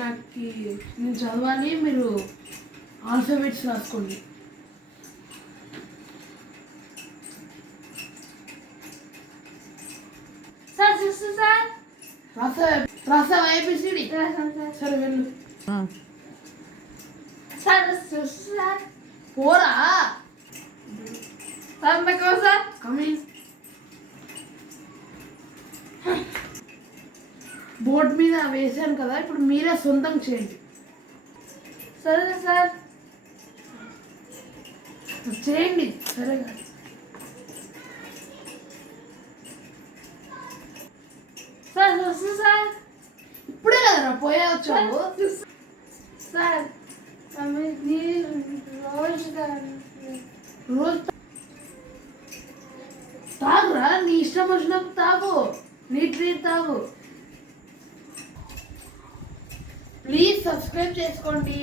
నాకు నేను చదవాలి, మీరు ఆల్ఫాబెట్స్ రాసుకోండి. సార్ చూస్తు సార్ రాసావా ఏబిసిడి? సరే వెళ్ళు. సార్ చూస్తు సార్ పోరా. సార్ నాకు సార్ కమింగ్. బోర్డు మీద వేసాను కదా, ఇప్పుడు మీరే సొంతం చేయండి. సరే సార్ చేయండి. సరే కదా. సార్ చూస్తు సార్ ఇప్పుడే కదరా పోయా వచ్చావు. సార్ రోజు రోజు తాగురా, నీ ఇష్టం వచ్చినప్పుడు తాగు, నీట్ తాగు. ప్లీజ్ సబ్స్క్రైబ్ చేసుకోండి.